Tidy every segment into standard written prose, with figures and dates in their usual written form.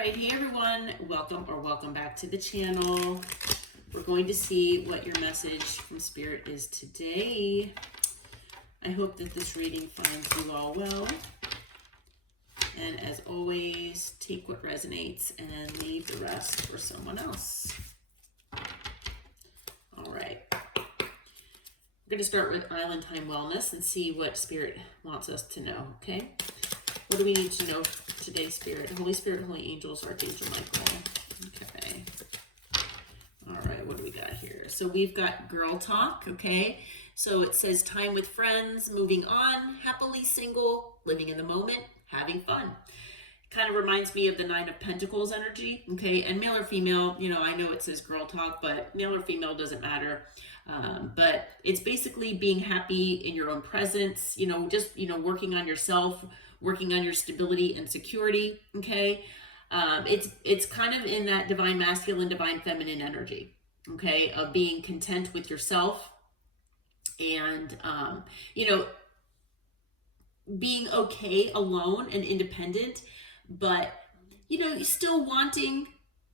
right, hey everyone, welcome back to the channel. We're going to see what your message from Spirit is today. I hope that this reading finds you all well. And as always, take what resonates and leave the rest for someone else. All right. We're going to start with Island Time Wellness and see what Spirit wants us to know, okay? What do we need to know today, Spirit? Holy Spirit, Holy Angels, Archangel Michael. Okay. All right, what do we got here? So we've got girl talk, okay? So it says time with friends, moving on, happily single, living in the moment, having fun. Kind of reminds me of the Nine of Pentacles energy, okay? And male or female, I know it says girl talk, but male or female doesn't matter. But it's basically being happy in your own presence, working on yourself, working on your stability and security, okay? It's kind of in that divine masculine, divine feminine energy, okay? Of being content with yourself and, being okay alone and independent, but, still wanting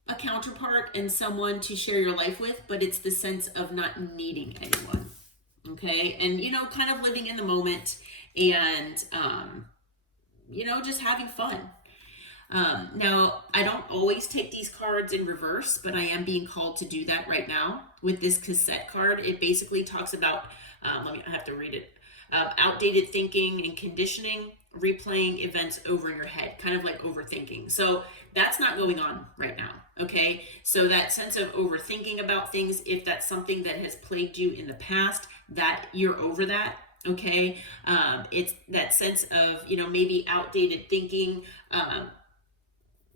a counterpart and someone to share your life with, but it's the sense of not needing anyone, okay? And, kind of living in the moment and, just having fun. Now, I don't always take these cards in reverse, but I am being called to do that right now with this cassette card. It basically talks about, I have to read it, outdated thinking and conditioning, replaying events over in your head, kind of like overthinking. So that's not going on right now, okay? So that sense of overthinking about things, if that's something that has plagued you in the past, that you're over that, okay? It's that sense of, maybe outdated thinking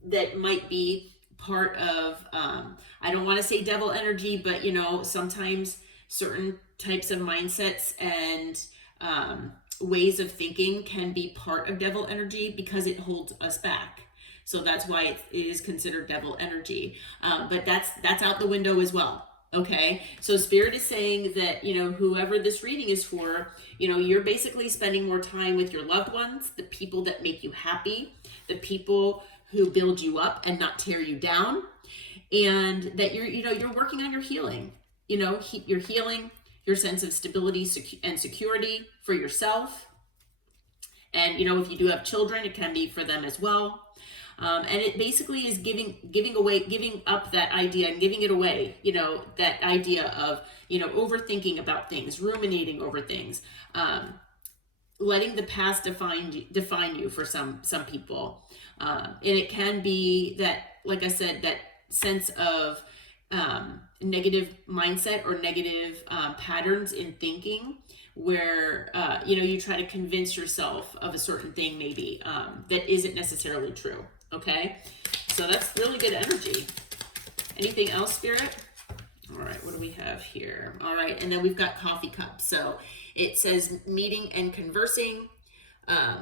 that might be part of, I don't want to say devil energy, but, sometimes certain types of mindsets and ways of thinking can be part of devil energy because it holds us back. So that's why it is considered devil energy. But that's out the window as well. Okay. So Spirit is saying that, whoever this reading is for, you're basically spending more time with your loved ones, the people that make you happy, the people who build you up and not tear you down. And that you're working on your healing, your healing, your sense of stability and security for yourself. And, if you do have children, it can be for them as well. And it basically is giving up that idea and giving it away, that idea of, overthinking about things, ruminating over things, letting the past define you for some people. And it can be that, like I said, that sense of negative mindset or negative patterns in thinking where, you try to convince yourself of a certain thing maybe that isn't necessarily true. Okay, so that's really good energy. Anything else, Spirit? All right, what do we have here? All right, and then we've got coffee cups. So it says meeting and conversing,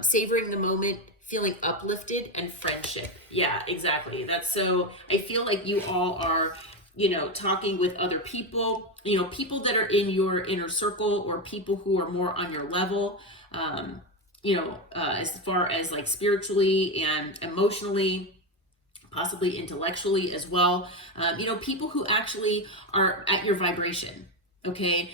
savoring the moment, feeling uplifted, and friendship. Yeah, exactly. That's so, I feel like you all are, talking with other people, people that are in your inner circle or people who are more on your level, as far as like spiritually and emotionally, possibly intellectually as well. People who actually are at your vibration, okay?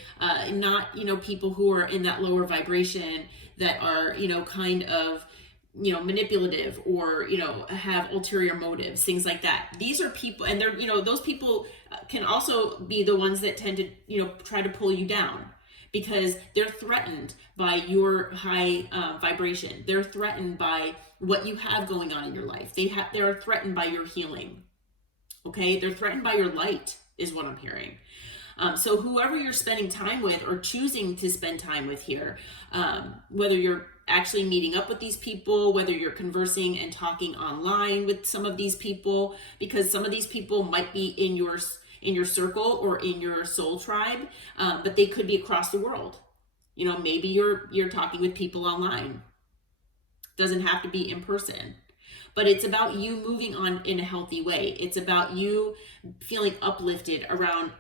Not, people who are in that lower vibration that are, kind of, manipulative or, have ulterior motives, things like that. These are people, and they're, those people can also be the ones that tend to, try to pull you down because they're threatened by your high vibration. They're threatened by what you have going on in your life. They're threatened by your healing. Okay, they're threatened by your light, is what I'm hearing. So whoever you're spending time with or choosing to spend time with here, whether you're actually meeting up with these people, whether you're conversing and talking online with some of these people, because some of these people might be in your circle or in your soul tribe, but they could be across the world. Maybe you're talking with people online. Doesn't have to be in person. But it's about you moving on in a healthy way. It's about you feeling uplifted around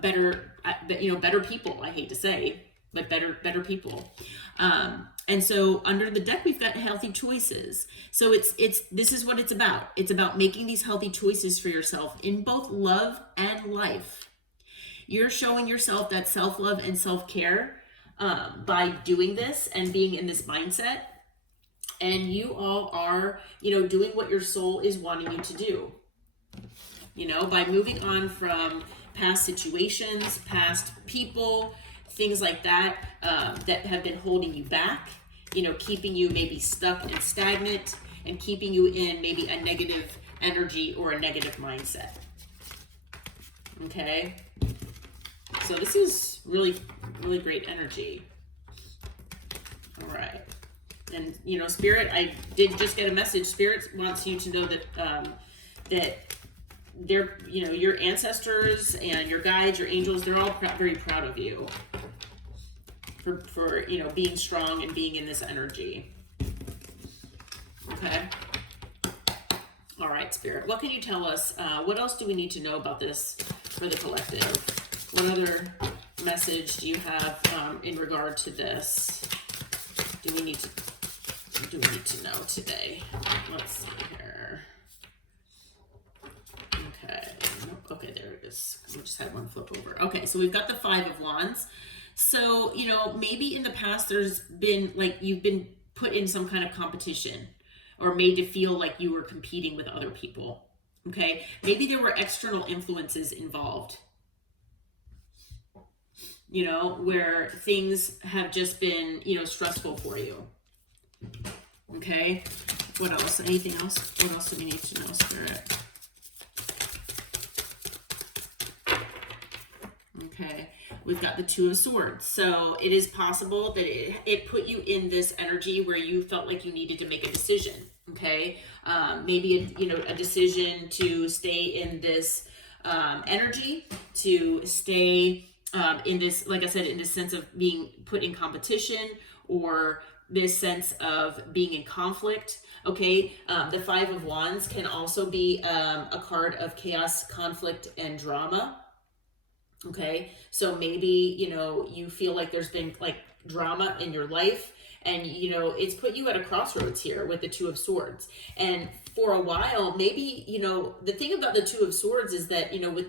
better people, I hate to say. like better people. And so under the deck, we've got healthy choices. So this is what it's about. It's about making these healthy choices for yourself in both love and life. You're showing yourself that self-love and self-care by doing this and being in this mindset. And you all are, doing what your soul is wanting you to do. By moving on from past situations, past people, things like that, that have been holding you back, keeping you maybe stuck and stagnant and keeping you in maybe a negative energy or a negative mindset. Okay? So this is really, really great energy. All right. And, Spirit, I did just get a message. Spirit wants you to know that, that they're, your ancestors and your guides, your angels, they're all very proud of you for being strong and being in this energy. Okay. All right, Spirit. What can you tell us? What else do we need to know about this for the collective? What other message do you have in regard to this? Do we need to know today? Let's see here. Okay, there it is. We just had one flip over. Okay, so we've got the Five of Wands. So, maybe in the past there's been, you've been put in some kind of competition or made to feel like you were competing with other people. Okay, maybe there were external influences involved, where things have just been, stressful for you. Okay, what else? Anything else? What else do we need to know, Spirit? Okay, we've got the Two of Swords. So it is possible that it put you in this energy where you felt like you needed to make a decision. Okay, maybe a decision to stay in this energy, to stay in this, like I said, in this sense of being put in competition, or this sense of being in conflict. Okay, the Five of Wands can also be a card of chaos, conflict, and drama. Okay, so maybe, you feel like there's been drama in your life, and, it's put you at a crossroads here with the Two of Swords. And for a while, maybe, the thing about the Two of Swords is that, with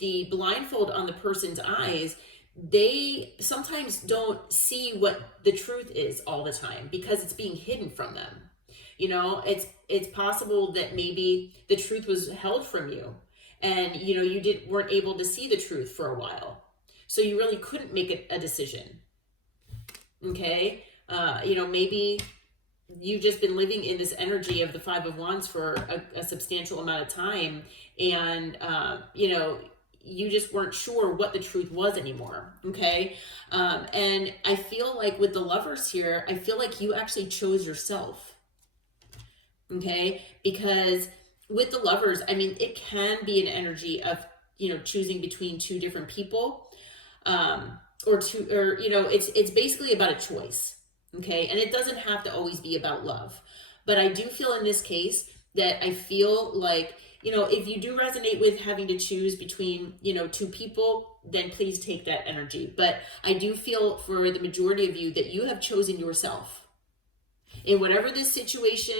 the blindfold on the person's eyes, they sometimes don't see what the truth is all the time because it's being hidden from them. It's possible that maybe the truth was held from you, and you weren't able to see the truth for a while, so you really couldn't make a decision. Okay, maybe you've just been living in this energy of the Five of Wands for a substantial amount of time, and you just weren't sure what the truth was anymore. Okay, and I feel like with the Lovers here, I feel like you actually chose yourself. Okay, because with the Lovers, I mean, it can be an energy of, choosing between two different people, it's basically about a choice. Okay. And it doesn't have to always be about love, but I do feel in this case that I feel like, if you do resonate with having to choose between, two people, then please take that energy. But I do feel for the majority of you that you have chosen yourself. In whatever this situation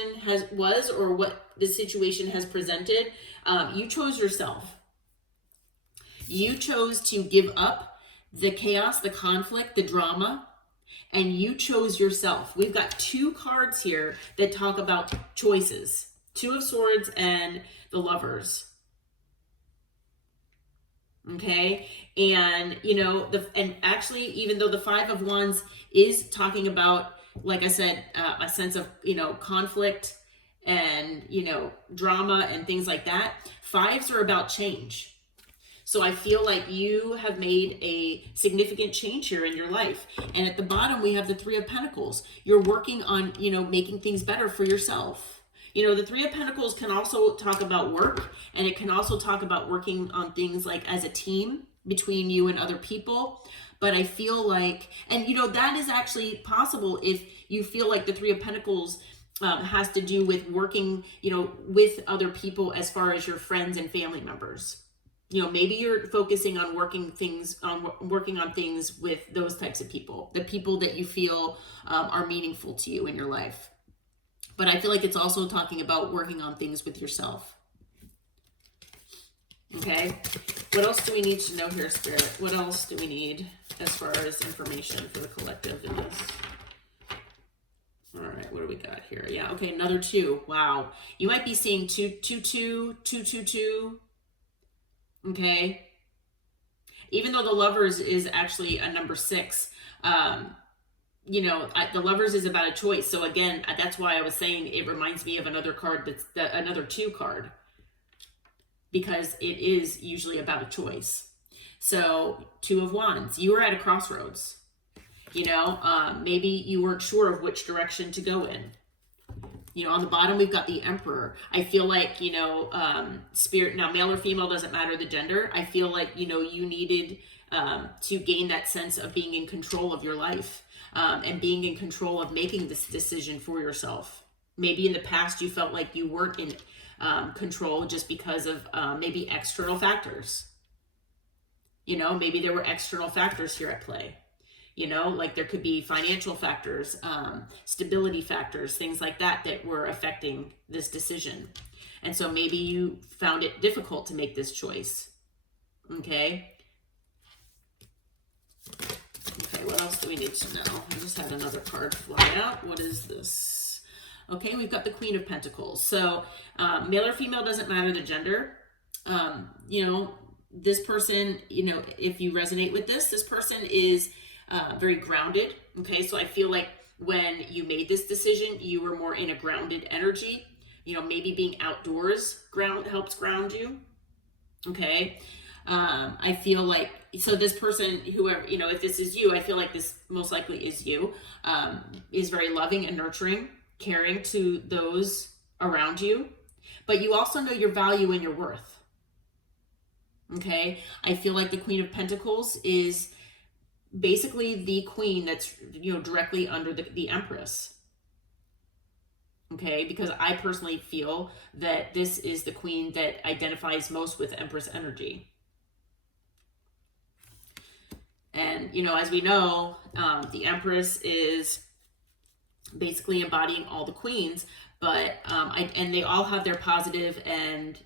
was, or what this situation has presented, you chose yourself. You chose to give up the chaos, the conflict, the drama, and you chose yourself. We've got two cards here that talk about choices. Two of Swords and the Lovers. Okay, and and actually, even though the Five of Wands is talking about, like I said, a sense of, conflict and, drama and things like that, fives are about change. So I feel like you have made a significant change here in your life. And at the bottom, we have the Three of Pentacles. You're working on, making things better for yourself. The Three of Pentacles can also talk about work, and it can also talk about working on things like as a team between you and other people. But I feel like, and that is actually possible if you feel like the Three of Pentacles has to do with working, with other people as far as your friends and family members. You know, maybe you're focusing on working on things with those types of people, the people that you feel are meaningful to you in your life. But I feel like it's also talking about working on things with yourself. Okay, what else do we need to know here, Spirit? What else do we need as far as information for the collective in this? All right, what do we got here? Yeah, okay, another 2. Wow, you might be seeing 222. Okay, even though the Lovers is actually a number 6, you know, the Lovers is about a choice. So again, that's why I was saying it reminds me of another card that's another 2 card, because it is usually about a choice. So 2 of Wands, you were at a crossroads. You know, maybe you weren't sure of which direction to go in. You know, on the bottom, we've got the Emperor. I feel like, you know, Spirit, now male or female, doesn't matter the gender. I feel like, you know, you needed to gain that sense of being in control of your life and being in control of making this decision for yourself. Maybe in the past, you felt like you weren't in control just because of maybe external factors. You know, maybe there were external factors here at play. You know, like there could be financial factors, stability factors, things like that that were affecting this decision. And so maybe you found it difficult to make this choice. Okay. Okay, what else do we need to know? I just had another card fly out. What is this? Okay, we've got the Queen of Pentacles. So male or female, doesn't matter the gender. You know, this person, you know, if you resonate with this person is very grounded. Okay, so I feel like when you made this decision, you were more in a grounded energy. You know, maybe being outdoors helps ground you. Okay, I feel like, so this person, whoever, you know, if this is you, I feel like this most likely is you, is very loving and nurturing, caring to those around you, but you also know your value and your worth. Okay, I feel like the Queen of Pentacles is basically the queen that's, you know, directly under the Empress. Okay, because I personally feel that this is the queen that identifies most with Empress energy. And, you know, as we know, the Empress is basically embodying all the queens, but and they all have their positive and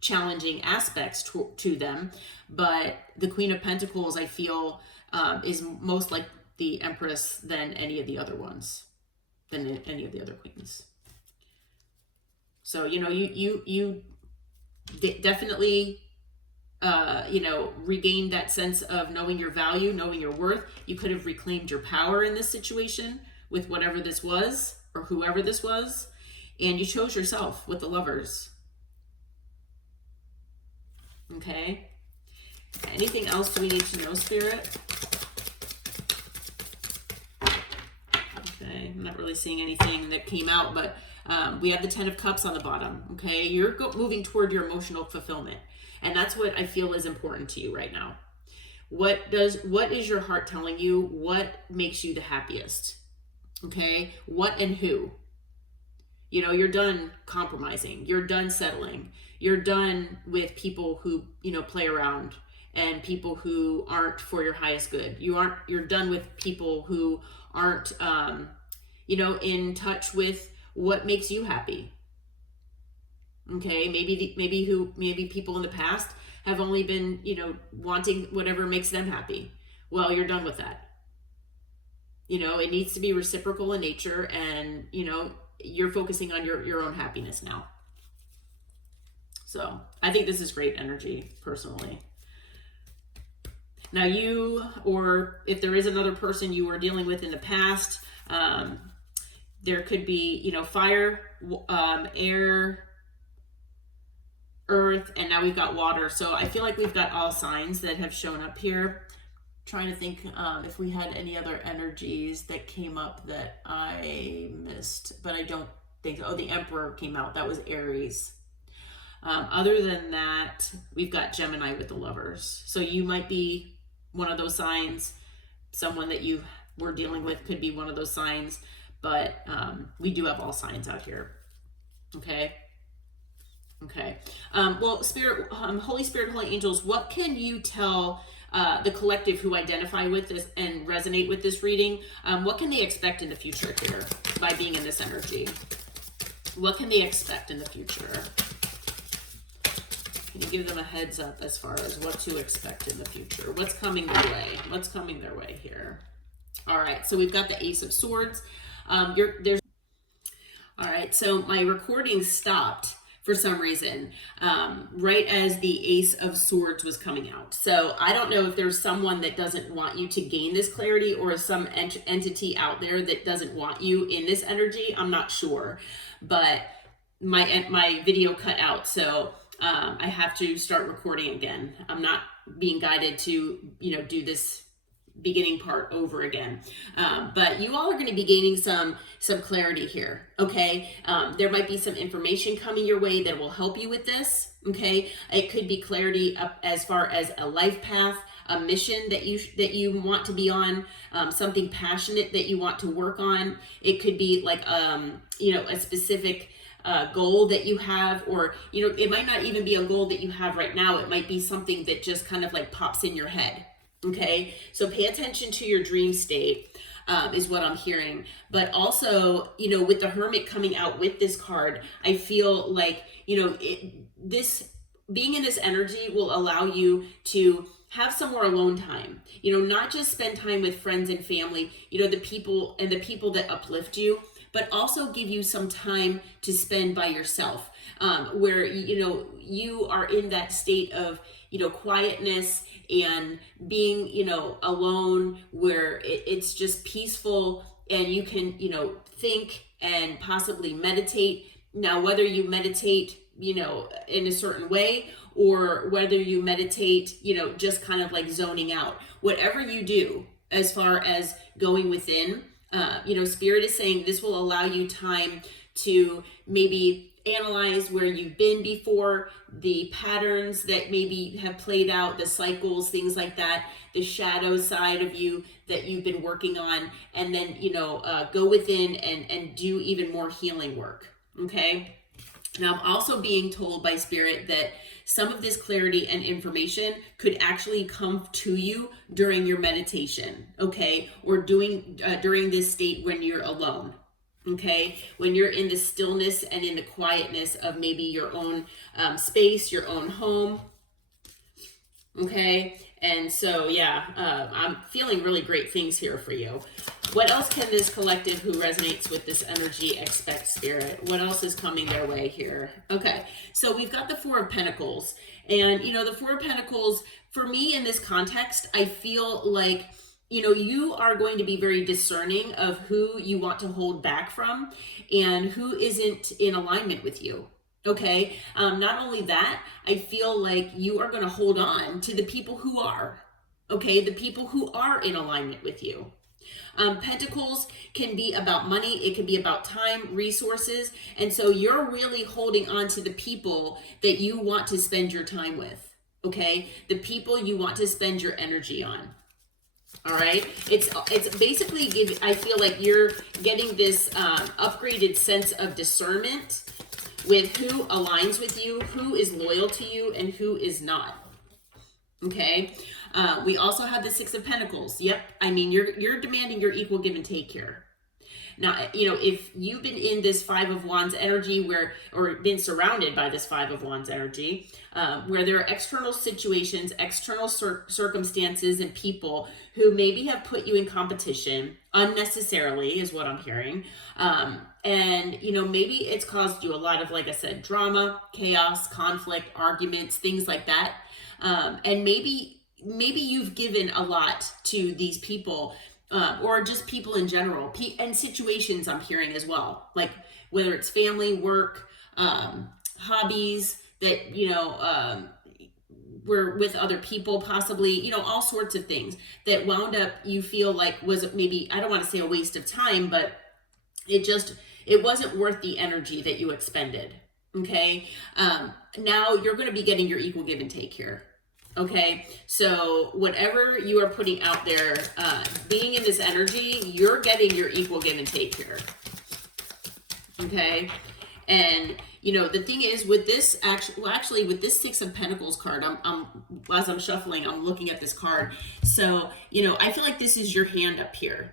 challenging aspects to them, but the Queen of Pentacles, I feel, is most like the Empress than any of the other ones, than any of the other queens. So, you know, you definitely, you know, regained that sense of knowing your value, knowing your worth. You could have reclaimed your power in this situation with whatever this was or whoever this was, and you chose yourself with the Lovers. Okay. Anything else do we need to know, Spirit? Okay, I'm not really seeing anything that came out, but we have the 10 of Cups on the bottom. Okay, you're moving toward your emotional fulfillment, and that's what I feel is important to you right now. What is your heart telling you? What makes you the happiest? Okay, what and who? You know, you're done compromising. You're done settling. You're done with people who, you know, play around and people who aren't for your highest good. You're done with people who aren't, you know, in touch with what makes you happy. Okay, maybe people in the past have only been, you know, wanting whatever makes them happy. Well, you're done with that. You know, it needs to be reciprocal in nature, and, you know, you're focusing on your own happiness now. So I think this is great energy, personally. Now you, or if there is another person you were dealing with in the past, there could be, you know, fire, air, earth, and now we've got water. So I feel like we've got all signs that have shown up here. Trying to think if we had any other energies that came up that I missed, but I don't think so. Oh, the Emperor came out. That was Aries. Other than that, we've got Gemini with the Lovers. So you might be one of those signs. Someone that you were dealing with could be one of those signs, but we do have all signs out here. Okay. Okay. Well, Spirit, Holy Spirit, Holy Angels, what can you tell the collective who identify with this and resonate with this reading? What can they expect in the future here by being in this energy? What can they expect in the future? Can you give them a heads up as far as what to expect in the future? What's coming their way? What's coming their way here? All right, so we've got the Ace of Swords. There's all right, so my recording stopped for some reason, right as the Ace of Swords was coming out. So I don't know if there's someone that doesn't want you to gain this clarity, or some entity out there that doesn't want you in this energy. I'm not sure, but my video cut out, so I have to start recording again. I'm not being guided to, do this beginning part over again. But you all are going to be gaining some clarity here. Okay. There might be some information coming your way that will help you with this. Okay. It could be clarity up as far as a life path, a mission that you want to be on, something passionate that you want to work on. It could be like, a specific goal that you have, or, it might not even be a goal that you have right now. It might be something that just kind of like pops in your head. Okay, so pay attention to your dream state, is what I'm hearing. But also, with the Hermit coming out with this card, I feel like, this being in this energy will allow you to have some more alone time, not just spend time with friends and family, the people that uplift you, but also give you some time to spend by yourself, where, you are in that state of, quietness and being, alone, where it's just peaceful, and you can, think and possibly meditate. Now, whether you meditate, in a certain way, or whether you meditate, just kind of like zoning out, whatever you do as far as going within, Spirit is saying this will allow you time to maybe analyze where you've been before, the patterns that maybe have played out, the cycles, things like that, the shadow side of you that you've been working on, and then, go within and do even more healing work. Okay. Now, I'm also being told by Spirit that some of this clarity and information could actually come to you during your meditation, okay? Or during this state when you're alone, okay? When you're in the stillness and in the quietness of maybe your own space, your own home, okay? And so, I'm feeling really great things here for you. What else can this collective who resonates with this energy expect, Spirit? What else is coming their way here? Okay, so we've got the Four of Pentacles. And, the Four of Pentacles, for me in this context, I feel like, you are going to be very discerning of who you want to hold back from and who isn't in alignment with you. Okay. Not only that, I feel like you are going to hold on to the people who are, okay. The people who are in alignment with you. Pentacles can be about money. It can be about time, resources. And so you're really holding on to the people that you want to spend your time with. Okay. The people you want to spend your energy on. All right. It's basically I feel like you're getting this upgraded sense of discernment with who aligns with you, who is loyal to you, and who is not. Okay. We also have the Six of Pentacles. Yep. I mean, you're demanding your equal give and take here. Now, if you've been in this Five of Wands energy or been surrounded by this Five of Wands energy, where there are external situations, external circumstances, and people who maybe have put you in competition unnecessarily, is what I'm hearing. And, maybe it's caused you a lot of, like I said, drama, chaos, conflict, arguments, things like that. And maybe you've given a lot to these people, or just people in general, and situations I'm hearing as well, like whether it's family, work, hobbies that, were with other people, possibly, all sorts of things that wound up, you feel like was maybe, I don't want to say a waste of time, but it wasn't worth the energy that you expended. Okay. Now you're going to be getting your equal give and take here. Okay, so whatever you are putting out there, being in this energy, you're getting your equal give and take here. Okay, and The thing is with this actually with this Six of Pentacles card, I'm as I'm shuffling, I'm looking at this card. So, I feel like this is your hand up here.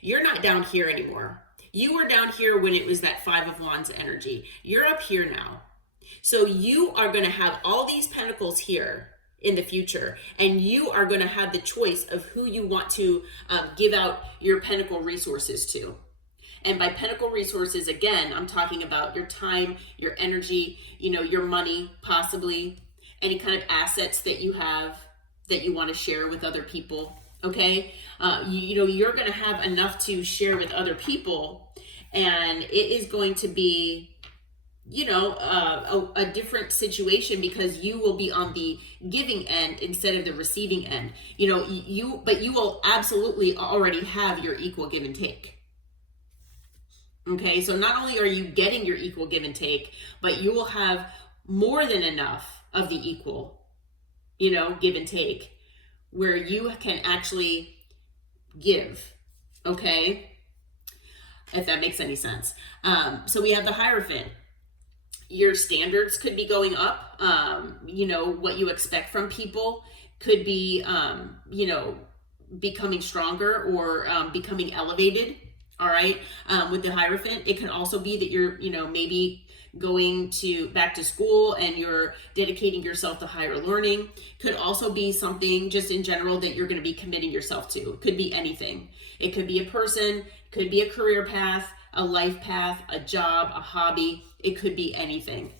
You're not down here anymore. You were down here when it was that Five of Wands energy. You're up here now. So you are going to have all these pentacles here in the future, and you are going to have the choice of who you want to give out your pentacle resources to. And by pentacle resources, again, I'm talking about your time, your energy, your money, possibly any kind of assets that you have that you want to share with other people. Okay. You're going to have enough to share with other people, and it is going to be, a different situation because you will be on the giving end instead of the receiving end. But you will absolutely already have your equal give and take. Okay, so not only are you getting your equal give and take, but you will have more than enough of the equal, give and take, where you can actually give. Okay, if that makes any sense. So we have the Hierophant. Your standards could be going up. What you expect from people could be, becoming stronger or becoming elevated. All right. With the Hierophant, it can also be that you're, maybe going back to school and you're dedicating yourself to higher learning. Could also be something just in general that you're going to be committing yourself to. It could be anything. It could be a person, could be a career path, a life path, a job, a hobby. It could be anything,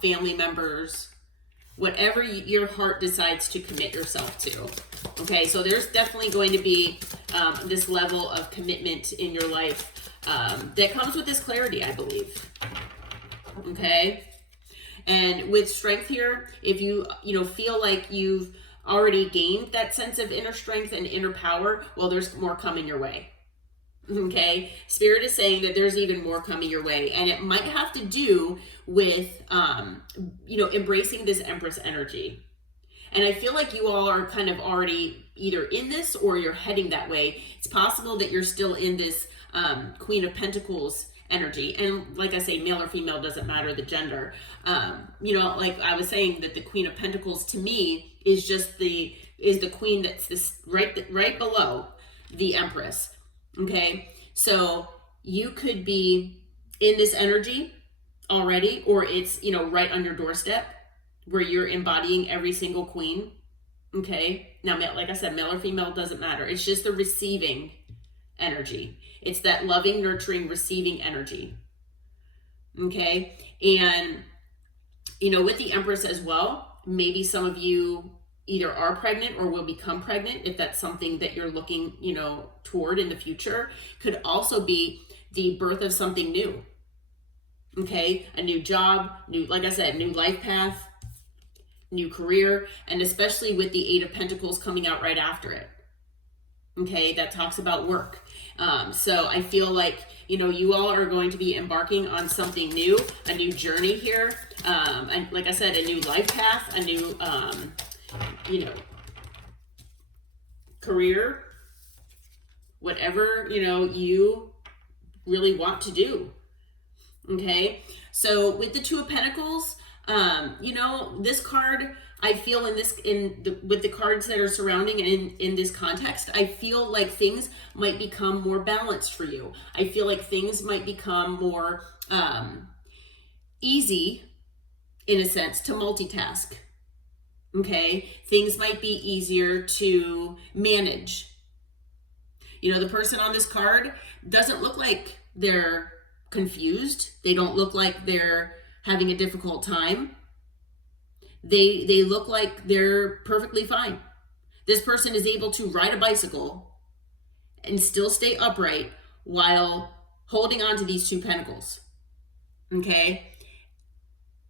family members, whatever your heart decides to commit yourself to. Okay, so there's definitely going to be this level of commitment in your life that comes with this clarity, I believe. Okay, and with Strength here, if you feel like you've already gained that sense of inner strength and inner power, well, there's more coming your way. Okay, Spirit is saying that there's even more coming your way, and it might have to do with embracing this Empress energy. And I feel like you all are kind of already either in this or you're heading that way. It's possible that you're still in this Queen of Pentacles energy, and like I say, male or female, doesn't matter the gender. Like I was saying, that the Queen of Pentacles to me is just the queen that's this right below the Empress. Okay, so you could be in this energy already, or it's right on your doorstep where you're embodying every single queen. Okay, now like I said, male or female, doesn't matter. It's just the receiving energy. It's that loving, nurturing, receiving energy. Okay, and with the Empress as well, maybe some of you either are pregnant or will become pregnant, if that's something that you're looking, toward in the future. Could also be the birth of something new. Okay, a new job, like I said, new life path, new career, and especially with the Eight of Pentacles coming out right after it. Okay, that talks about work. So I feel like, you all are going to be embarking on something new, a new journey here. And like I said, a new life path, a new, career, whatever, you really want to do. Okay. So with the Two of Pentacles, this card, I feel with the cards that are surrounding in this context, I feel like things might become more balanced for you. I feel like things might become more easy, in a sense, to multitask. Okay, things might be easier to manage. The person on this card doesn't look like they're confused. They don't look like they're having a difficult time. They look like they're perfectly fine. This person is able to ride a bicycle and still stay upright while holding on to these two pentacles. Okay,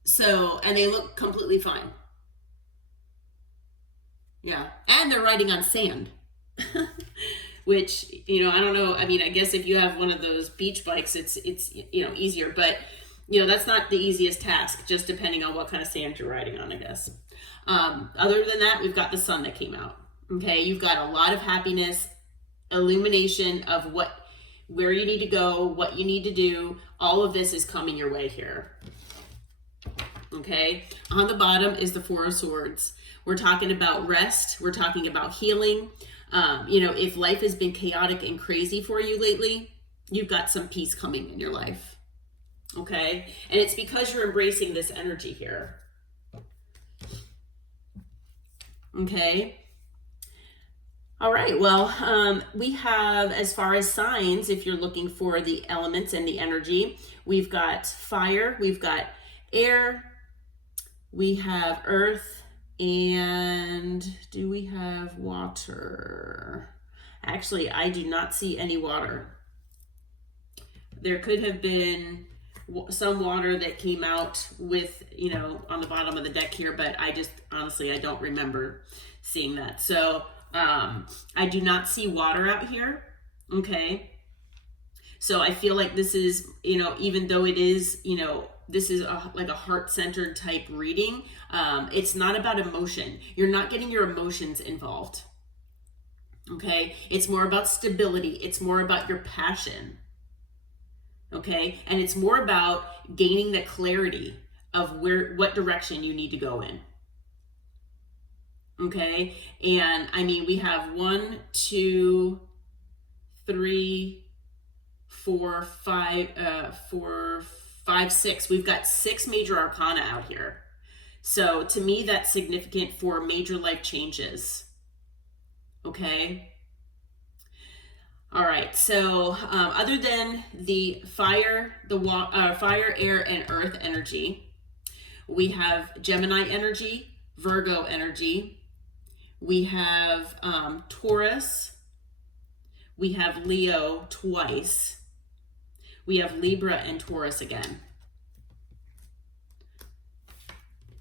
so, and they look completely fine. Yeah, and they're riding on sand, which, I don't know. I mean, I guess if you have one of those beach bikes, it's easier, but that's not the easiest task, just depending on what kind of sand you're riding on, I guess. Other than that, we've got the Sun that came out. Okay, you've got a lot of happiness, illumination of what where you need to go, what you need to do. All of this is coming your way here. Okay, on the bottom is the Four of Swords. We're talking about rest. We're talking about healing. If life has been chaotic and crazy for you lately, you've got some peace coming in your life. Okay, and it's because you're embracing this energy here. Okay. All right, well, we have, as far as signs, if you're looking for the elements and the energy, we've got fire, we've got air, we have earth, and do we have water? Actually, I do not see any water. There could have been some water that came out with, on the bottom of the deck here, but honestly, I don't remember seeing that. So I do not see water out here. Okay. So I feel like this is, even though it is, this is like a heart-centered type reading, it's not about emotion. You're not getting your emotions involved. Okay. It's more about stability. It's more about your passion. Okay. And it's more about gaining the clarity of what direction you need to go in. Okay. And I mean, we have 1, 2, 3, 4, 5, 6. We've got 6 major arcana out here. So to me, that's significant for major life changes. Okay. All right. So other than the fire, fire, air, and earth energy, we have Gemini energy, Virgo energy. We have Taurus. We have Leo twice. We have Libra and Taurus again.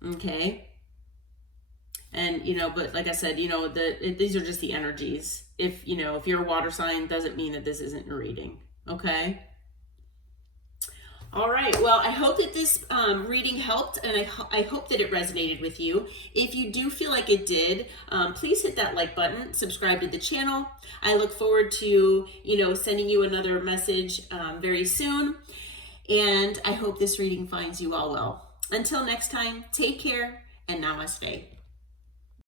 Okay. And, but like I said, these are just the energies. If you're a water sign, doesn't mean that this isn't a reading. Okay. All right. Well, I hope that this reading helped, and I hope that it resonated with you. If you do feel like it did, please hit that like button, subscribe to the channel. I look forward to, sending you another message very soon. And I hope this reading finds you all well. Until next time, take care and namaste.